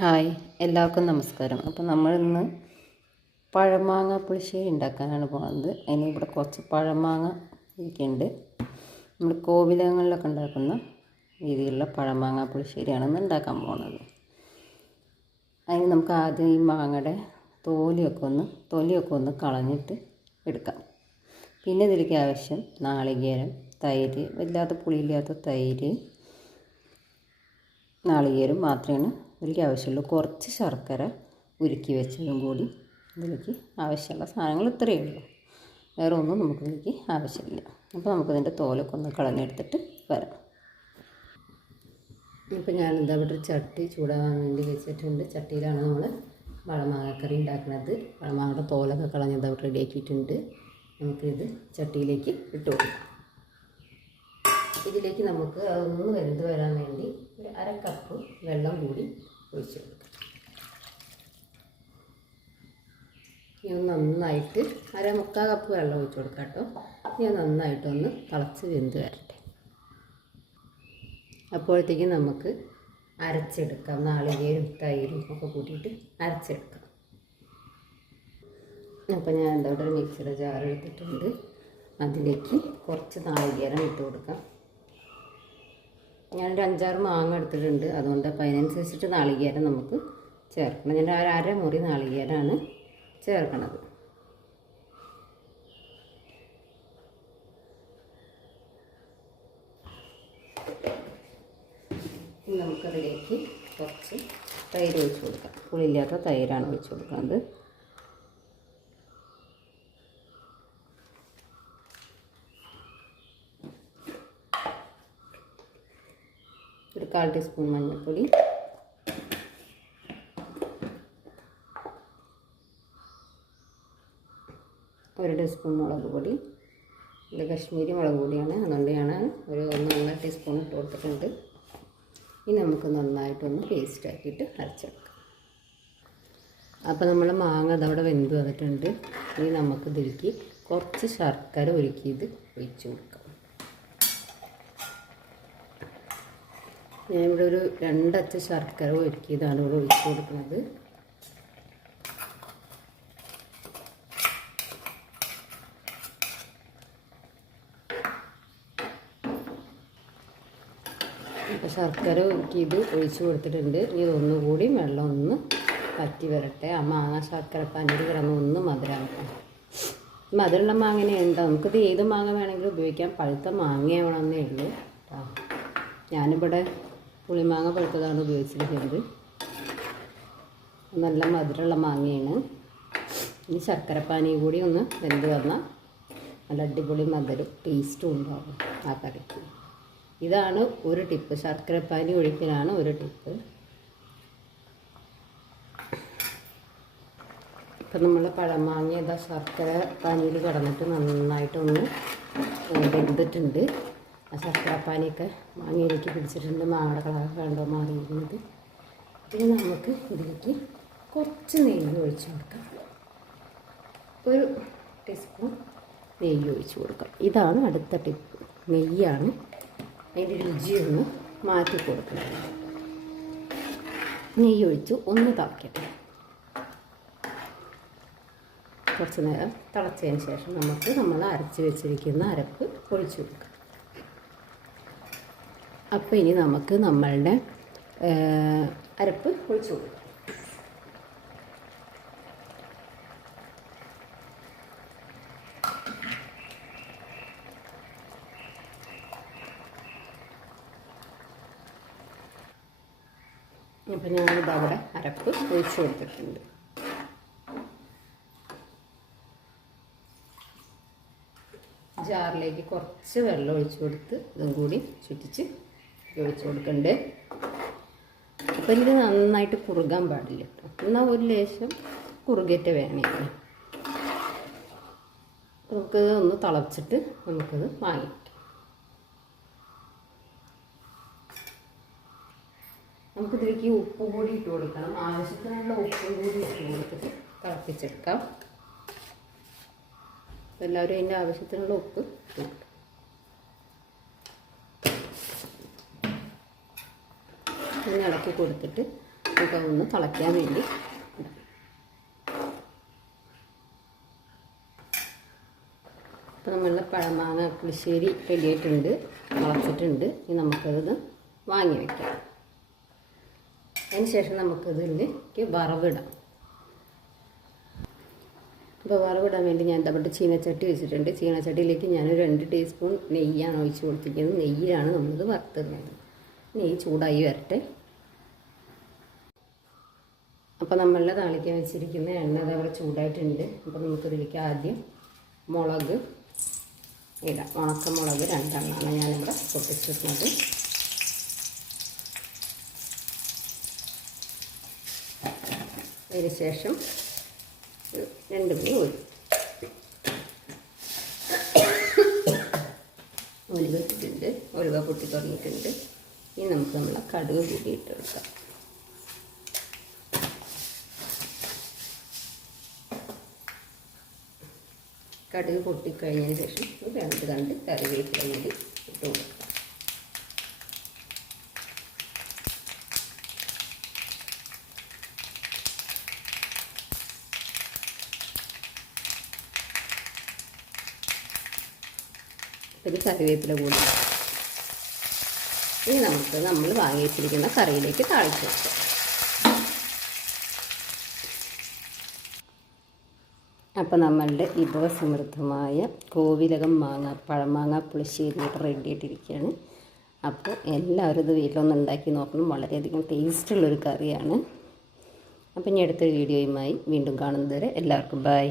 Hi എല്ലാവർക്കും നമസ്കാരം. അപ്പോൾ നമ്മൾ ഇന്ന് പഴമാങ്ങ പുളിശ്ശേരി ഉണ്ടാക്കാനാണ് പോകുന്നത് അതിന് ഇവിടെ കുറച്ച് പഴമാങ്ങ ഇരിക്കുന്നുണ്ട് നമ്മൾ കോവിലങ്ങളിലൊക്കെ ഉണ്ടാക്കുന്ന രീതിയിലുള്ള പഴമാങ്ങ പുളിശ്ശേരിയാണ് ഇന്ന് ഉണ്ടാക്കാൻ പോകുന്നത് അതിന് നമുക്ക് ആദ്യം ഈ മാങ്ങയുടെ തോലിയൊക്കെ ഒന്ന് തൊലിയൊക്കെ ഒന്ന് കളഞ്ഞിട്ട് എടുക്കാം. പിന്നെ ഇതിലേക്ക് ആവശ്യം നാളികേരം തൈര് വല്ലാത്ത പുളിയില്ലാത്ത തൈര് നാളികേരം മാത്രമേ ഇതിലേക്ക് ആവശ്യമുള്ളൂ കുറച്ച് ശർക്കര ഉരുക്കി വെച്ചതും കൂടി ഇതിലേക്ക് ആവശ്യമുള്ള സാധനങ്ങൾ ഇത്രയേ ഉള്ളൂ. വേറെ ഒന്നും നമുക്കിതിലേക്ക് ആവശ്യമില്ല. അപ്പോൾ നമുക്കിതിന്റെ തോലൊക്കെ ഒന്ന് കളഞ്ഞെടുത്തിട്ട് വരാം. ഇപ്പോൾ ഞാൻ ഇവിടെ ഒരു ചട്ടി ചൂടാകാൻ വേണ്ടി വെച്ചിട്ടുണ്ട്. ചട്ടിയിലാണ് നമ്മൾ വളമാങ്ങക്കറി ഉണ്ടാക്കുന്നത്. വളമാങ്ങയുടെ തോലൊക്കെ കളഞ്ഞത് അവിടെ റെഡിയാക്കിയിട്ടുണ്ട് നമുക്കിത് ചട്ടിയിലേക്ക് ഇട്ടു കൊടുക്കാം. ഇതിലേക്ക് നമുക്ക് അതൊന്ന് വെന്ത് വരാൻ വേണ്ടി ഒരു അര കപ്പ് വെള്ളം കൂടി ഒഴിച്ചു ഇനി നന്നായിട്ട് അര മുക്കാൽ കപ്പ് വെള്ളം ഒഴിച്ചു കൊടുക്കാം കേട്ടോ. ഇനി നന്നായിട്ടൊന്ന് തിളച്ച് വെന്ത് വരട്ടെ. അപ്പോഴത്തേക്കും നമുക്ക് അരച്ചെടുക്കാം. നാളികേരും തൈരും ഒക്കെ കൂട്ടിയിട്ട് അരച്ചെടുക്കാം. അപ്പോൾ ഞാൻ എന്താ ഒരു മിക്സിയുടെ ജാർ എടുത്തിട്ടുണ്ട്. അതിലേക്ക് കുറച്ച് നാളികേരം ഇട്ട് കൊടുക്കാം. ഞാനൊരു അഞ്ചാറ് മാങ്ങ എടുത്തിട്ടുണ്ട്. അതുകൊണ്ട് അപ്പോൾ അതിനനുസരിച്ചിട്ട് നാളികേരം നമുക്ക് ചേർക്കണം. ഞാൻ ഒരു അര മുറി നാളികേരമാണ് ചേർക്കണത്. നമുക്കതിലേക്ക് കുറച്ച് തൈര് ഒഴിച്ച് കൊടുക്കാം. പുളിയില്ലാത്ത തൈരാണ് ഒഴിച്ച് കൊടുക്കുന്നത്. ഒരു കാൽ ടീസ്പൂൺ മഞ്ഞൾപ്പൊടി. ഒരു ടീസ്പൂൺ മുളക് പൊടി. ഇത് കശ്മീരി മുളക് പൊടിയാണ്. അതുകൊണ്ട് ഞാൻ ഒരു ഒന്നൊന്നര ടീസ്പൂൺ ഇട്ട് കൊടുത്തിട്ടുണ്ട്. ഇനി നമുക്ക് നന്നായിട്ടൊന്ന് പേസ്റ്റ് ആക്കിയിട്ട് അരച്ചെടുക്കാം. അപ്പോൾ നമ്മൾ മാങ്ങ അതവിടെ വെന്ത് വന്നിട്ടുണ്ട്. ഇനി നമുക്ക് ഇതിലേക്ക് കുറച്ച് ശർക്കര ഒരുക്കിയത് ഒഴിച്ചു കൊടുക്കാം. ഞാനിവിടെ ഒരു രണ്ടച്ച ശർക്കര ഒരുക്കിയതാണ് ഇവിടെ ഒഴിച്ച് കൊടുക്കുന്നത്. ശർക്കര ഒരുക്കിയത് ഒഴിച്ച് കൊടുത്തിട്ടുണ്ട്. ഇനി ഇതൊന്നുകൂടി വെള്ളം ഒന്ന് പറ്റി വരട്ടെ. ആ മാങ്ങ ശർക്കര പനിയിൽ കിടന്ന് ഒന്ന് മധുരമാക്കാം മധുരമുള്ള മാങ്ങനെ ഉണ്ടോ? നമുക്കിത് ഏത് മാങ്ങ വേണമെങ്കിലും ഉപയോഗിക്കാം. പഴുത്ത മാങ്ങയാവണമെന്നേ ഉള്ളൂ. കേട്ടോ ഞാനിവിടെ പുളിമാങ്ങ പഴുത്തതാണ് ഉപയോഗിച്ചിരിക്കുന്നത്. നല്ല മധുരമുള്ള മാങ്ങയാണ്. ഇനി ശർക്കരപ്പാനി കൂടി ഒന്ന് വെന്ത് വന്നാൽ നല്ല അടിപൊളി മധുരം ടേസ്റ്റും ഉണ്ടാവും ആ കറിക്ക്. ഇതാണ് ഒരു ടിപ്പ് ശർക്കരപ്പാനി ഒഴിക്കലാണ് ഒരു ടിപ്പ് ഇപ്പം നമ്മൾ പഴമാങ്ങ ഇതാ ശർക്കര പാനിയിൽ കിടന്നിട്ട് നന്നായിട്ടൊന്ന് വെന്തിട്ടുണ്ട്. ആ ശർക്കരപ്പാനിയൊക്കെ മാങ്ങയിലേക്ക് പിടിച്ചിട്ടുണ്ട്. മാങ്ങയുടെ കളറൊക്കെ കണ്ടോ മാറിയിരിക്കുന്നത്. പിന്നെ നമുക്ക് ഇതിലേക്ക് കുറച്ച് നെയ്യ് ഒഴിച്ചു കൊടുക്കാം. ഒരു ടീസ്പൂൺ നെയ്യ് ഒഴിച്ചു കൊടുക്കാം. ഇതാണ് അടുത്ത ടിപ്പ് നെയ്യാണ് അതിന്റെ രുചിയൊന്ന് മാറ്റി കൊടുക്കുന്നത്. നെയ്യ് ഒഴിച്ച് ഒന്ന് തിളക്കട്ടെ. കുറച്ച് നേരം തിളച്ചതിന് ശേഷം നമുക്ക് നമ്മൾ അരച്ച് വെച്ചിരിക്കുന്ന അരപ്പ് ഒഴിച്ചു കൊടുക്കാം. അപ്പോൾ ഇനി നമുക്ക് നമ്മളുടെ അരപ്പ് ഒഴിച്ചു കൊടുക്കാം. അപ്പം ഞാനിത് അവിടെ അരപ്പ് ഒഴിച്ചു കൊടുത്തിട്ടുണ്ട്. ജാറിലേക്ക് കുറച്ച് വെള്ളം ഒഴിച്ചു കൊടുത്ത് ഇതും കൂടി ചുറ്റിച്ച് ഒഴിച്ചു കൊടുക്കണ്ട് അപ്പം ഇത് നന്നായിട്ട് കുറുകാൻ പാടില്ല കേട്ടോ എന്നാൽ ഒരു ലേശം കുറുകേറ്റ വേണേ നമുക്കത് ഒന്ന് തിളച്ചിട്ട് നമുക്കത് വാങ്ങിക്കാം നമുക്കിതിലേക്ക് ഉപ്പ് കൂടി ഇട്ട് കൊടുക്കണം. ആവശ്യത്തിനുള്ള ഉപ്പും കൂടി ഇട്ട് കൊടുത്തിട്ട് തിളപ്പിച്ചെടുക്കാം. എല്ലാവരും അതിന്റെ ആവശ്യത്തിനുള്ള ഉപ്പ് ഇട്ട് ഇനി ഇളക്കി കൊടുത്തിട്ട് നമുക്ക് ഒന്ന് തിളയ്ക്കാൻ വേണ്ടി. അപ്പോൾ നമ്മളുടെ പഴമാങ്ങ പുളിശ്ശേരി റെഡി ആയിട്ടുണ്ട് തിളച്ചിട്ടുണ്ട് ഇനി നമുക്കത് വാങ്ങി വയ്ക്കാം അതിന് ശേഷം നമുക്കതിലേക്ക് വറവിടാം. അപ്പോൾ വറവിടാൻ വേണ്ടി ഞാൻ ഇതവിടെ ചീനച്ചട്ടി വെച്ചിട്ടുണ്ട്. ചീനച്ചട്ടിയിലേക്ക് ഞാൻ രണ്ട് ടീസ്പൂൺ നെയ്യാണ് ഒഴിച്ച് കൊടുത്തിരിക്കുന്നത്. നെയ്യിലാണ് നമ്മളിത് വറുത്തിടുന്നത്. നെയ്യ് ചൂടായി വരട്ടെ. അപ്പോൾ നമ്മളുടെ താളിക്കാൻ വെച്ചിരിക്കുന്ന എണ്ണ അത് ചൂടായിട്ടുണ്ട്. അപ്പോൾ നമുക്കിതിലേക്ക് ആദ്യം മുളക് ഇടാം. ഉണക്കമുളക് രണ്ടെണ്ണമാണ് ഞാനിവിടെ പൊട്ടിച്ചിരുന്നത്. അതിനുശേഷം രണ്ട് മണി ഒരു ഒലിവ് ഇട്ടിട്ടുണ്ട്. ഒലിവ പൊട്ടി തുടങ്ങിയിട്ടുണ്ട്. ഇനി നമുക്ക് നമ്മൾ കടുക് കൂടി ഇട്ടെടുക്കാം. കടുക് പൊട്ടിക്കഴിഞ്ഞതിന് ശേഷം ഒരു രണ്ട് കണ്ട് കറിവേപ്പില കൂടി ഇട്ട് കൊടുക്കാം. ഒരു കറിവേപ്പില കൂടി ഇനി നമുക്ക് നമ്മൾ വാങ്ങി വെച്ചിരിക്കുന്ന കറിയിലേക്ക് താഴ്ച വെക്കാം. അപ്പോൾ നമ്മളുടെ വിഭവസമൃദ്ധമായ കോവിലകം മാങ്ങ പഴമാങ്ങ പുളിശ്ശേരി റെഡി ആയിട്ടിരിക്കുകയാണ്. അപ്പോൾ എല്ലാവരും ഇത് വീട്ടിലൊന്ന് ഉണ്ടാക്കി നോക്കണം. വളരെയധികം ടേസ്റ്റുള്ളൊരു കറിയാണ്. അപ്പോൾ ഇനി അടുത്തൊരു വീഡിയോയുമായി വീണ്ടും കാണുന്നത് വരെ എല്ലാവർക്കും ബൈ